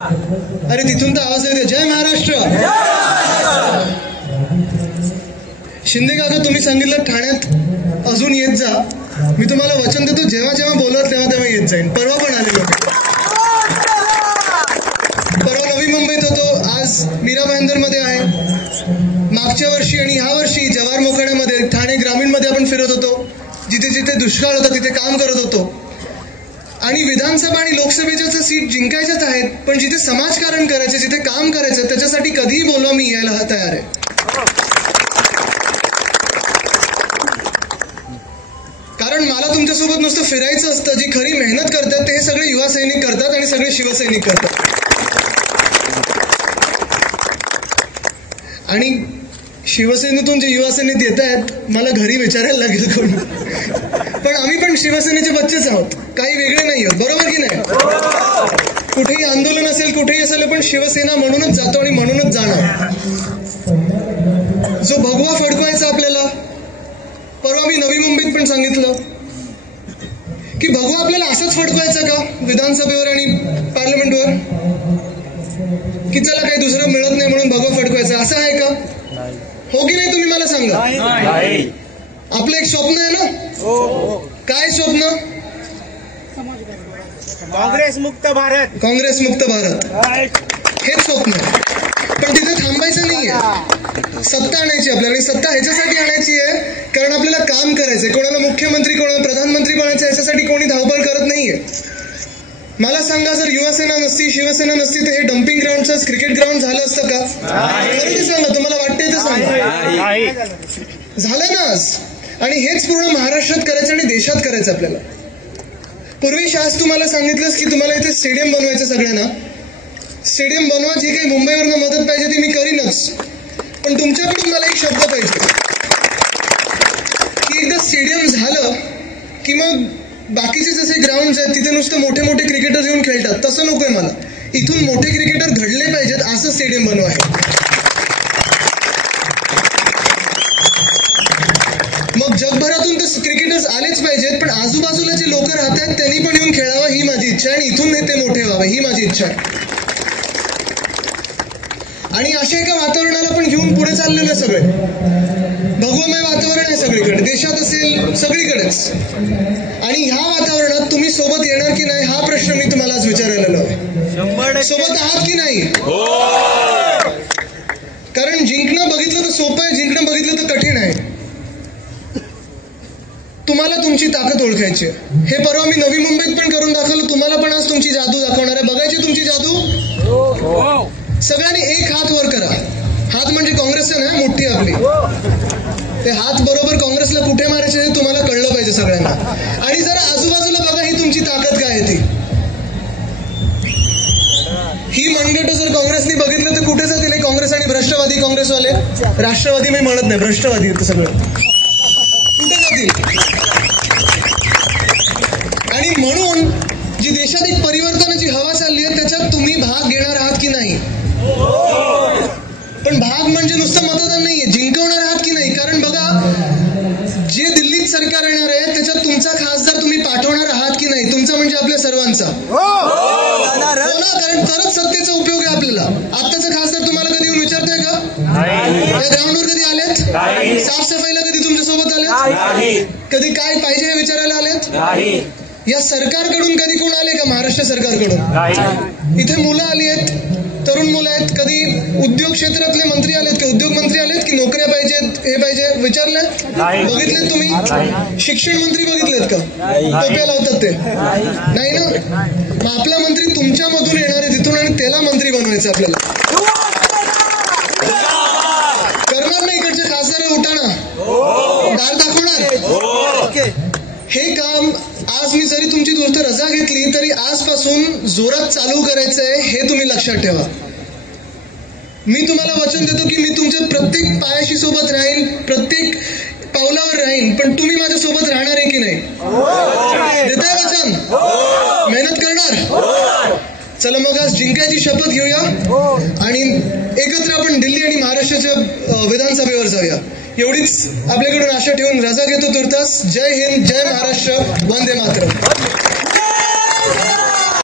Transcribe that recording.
अरे तिथून तर आवाज येते, जय महाराष्ट्र. शिंदे काका, तुम्ही सांगितलं ठाण्यात अजून येत जा. मी तुम्हाला वचन देतो, जेव्हा जेव्हा बोलवत तेव्हा तेव्हा येत जाईन. परवा पण आलेलो, परवा नवी मुंबईत होतो, आज मीरा भाईंदरमध्ये आहे. मागच्या वर्षी आणि ह्या वर्षी जवाहर मोखाड्यामध्ये ठाणे ग्रामीणमध्ये आपण फिरत होतो. जिथे जिथे दुष्काळ होता तिथे काम करत होतो. आणि विधानसभा आणि लोकसभेच्या सीट जिंकायच्याच आहेत, पण जिथे समाजकारण करायचं, जिथे काम करायचं, त्याच्यासाठी कधीही बोलवा, मी यायला तयार आहे. कारण मला तुमच्यासोबत नुसतं फिरायचं असतं. जी खरी मेहनत करतात ते हे सगळे युवा सैनिक करतात आणि सगळे शिवसैनिक करतात. आणि शिवसेनेतून जे युवा सैनिक येत आहेत, मला घरी विचारायला लागेल कोण. पण आम्ही पण शिवसेनेचे बच्चेच आहोत, काही वेगळे नाही आहोत. बरोबर की नाही? कुठेही आंदोलन असेल, कुठेही असेल, पण शिवसेना म्हणूनच जातो आणि म्हणूनच जाणार. जो भगवा फडकवायचा आपल्याला, परवा मी नवी मुंबईत पण सांगितलं की भगवा आपल्याला असंच फडकवायचा का विधानसभेवर आणि पार्लमेंटवर, की चला काही दुसरं मिळत नाही म्हणून भगवा फडकवायचं, असं आहे का? हो की नाही? तुम्ही मला सांगा. आपलं एक स्वप्न आहे ना. काय स्वप्न? काँग्रेस मुक्त भारत. काँग्रेस मुक्त भारत हेच स्वप्न आहे. पण तिथे थांबायचं नाहीये. सत्ता आणायची आपल्याला. आणि सत्ता ह्याच्यासाठी आणायची आहे कारण आपल्याला काम करायचंय. कोणाला मुख्यमंत्री, कोणाला प्रधानमंत्री बनायचं, याच्यासाठी कोणी धावपळ करत नाहीये. मला सांगा, जर युवासेना नसती, शिवसेना नसती, तर हे डम्पिंग ग्राउंडचं खक्रिकेट ग्राउंड झालं असतं का? खरं सांगा, तुम्हाला वाटतंय ते सांगा. झालं ना आज. आणि हेच पूर्ण महाराष्ट्रात करायचं आणि देशात करायचं आपल्याला. पूर्वी शास तुम्हाला सांगितलंच की तुम्हाला इथे स्टेडियम बनवायचं. सगळ्यांना स्टेडियम बनवा, जी काही मुंबईवरनं मदत पाहिजे ती मी करीनच. पण तुमच्याकडून मला एक शब्द पाहिजे की एकदा स्टेडियम झालं की मग बाकीचे जसे ग्राउंड आहेत तिथे नुसतं मोठे मोठे क्रिकेटर्स येऊन खेळतात, तसं नकोय मला. इथून मोठे क्रिकेटर घडले पाहिजेत, असं स्टेडियम बनवा. मग जगभरातून तर क्रिकेटर्स आलेच पाहिजेत, पण आजूबाजूला जे लोक राहतात त्यांनी पण येऊन खेळावं, ही माझी इच्छा आहे. आणि इथून ते मोठे व्हावे, ही माझी इच्छा आहे. आणि अशा एका वातावरणाला पण घेऊन पुढे चाललेलं सगळे भगवमय वातावरण आहे सगळीकडे, देशात असेल सगळीकडेच. आणि ह्या वातावरणात तुम्ही सोबत येणार की नाही, हा प्रश्न मी तुम्हाला आज विचारायला आहे. सोबत आहात की नाही? कारण जिंकणं बघितलं तर सोपं आहे, जिंकणं बघितलं तर कठीण आहे. तुम्हाला तुमची ताकद ओळखायची आहे. हे परवा मी नवी मुंबईत पण करून दाखवलं. तुम्हाला पण आज तुमची जादू दाखवणार आहे. बघायची तुमची जादू. सगळ्यांनी एक हात वर करा. हात म्हणजे काँग्रेसचा नाही, मोठी आपली. ते हात बरोबर काँग्रेसला कुठे मारायचे हे तुम्हाला कळलं पाहिजे सगळ्यांना. आणि जरा आजूबाजूला बघा, ही तुमची ताकद काय आहे ती. ही मनगट जर काँग्रेसने बघितलं तर कुठे जातील हे काँग्रेस आणि भ्रष्टवादी काँग्रेसवाले. राष्ट्रवादी मी म्हणत नाही, भ्रष्टवादी येतं सगळं. कुठे जातील? आणि म्हणून जी देशात एक परिवर्तनाची हवा चालली आहे त्याच्यात तुम्ही भाग घेणार आहात की नाही. पण भाग म्हणजे नुसतं मतदान नाहीये, जिंकवणार आहात की नाही. कारण बघा, जे दिल्लीत सरकार येणार आहे त्याच्यात तुमचा खासदार तुम्ही पाठवणार आहात की नाही. तुमचा म्हणजे आपल्या सर्वांचा. हो ना, कारण तरच सत्तेचा उपयोग आहे आपल्याला. आत्ताचा खासदार तुम्हाला कधी येऊन विचारताय का? या ग्राउंडवर कधी आलेत? साफसफाईला कधी तुमच्या सोबत आलेत? कधी काय पाहिजे हे विचारायला आलेत? या सरकारकडून कधी कोण आले का? महाराष्ट्र सरकारकडून इथे मुलं आली आहेत, तरुण मुलं आहेत. कधी उद्योग क्षेत्रातले मंत्री आलेत का? उद्योग मंत्री आलेत की नोकऱ्या पाहिजेत, हे पाहिजे, विचारलेत? बघितलेत तुम्ही? शिक्षण मंत्री बघितलेत का? टोप्या लावतात ते नाही ना. मग आपला मंत्री तुमच्यामधून येणार आहे तिथून, आणि त्याला मंत्री बनवायचं आपल्याला. करणार नाही इकडचे खासदार उठाणा, दार दाखवणार. हे काम आज मी जरी तुमची गोष्ट रजा घेतली तरी आजपासून जोरात चालू करायचं आहे, हे तुम्ही लक्षात ठेवा. मी तुम्हाला वचन देतो की मी तुमच्या प्रत्येक पायाशी सोबत राहीन, प्रत्येक पावलावर राहीन. पण तुम्ही माझ्या सोबत राहणार आहे की नाही? देताय वचन? मेहनत करणार? चला मग आज जिंकायची शपथ घेऊया आणि एकत्र आपण दिल्ली आणि महाराष्ट्राच्या विधानसभेवर जाऊया. एवढीच आपल्याकडून आशा ठेवून रजा घेतो तुर्तास. जय हिंद, जय महाराष्ट्र, वंदे मातरम.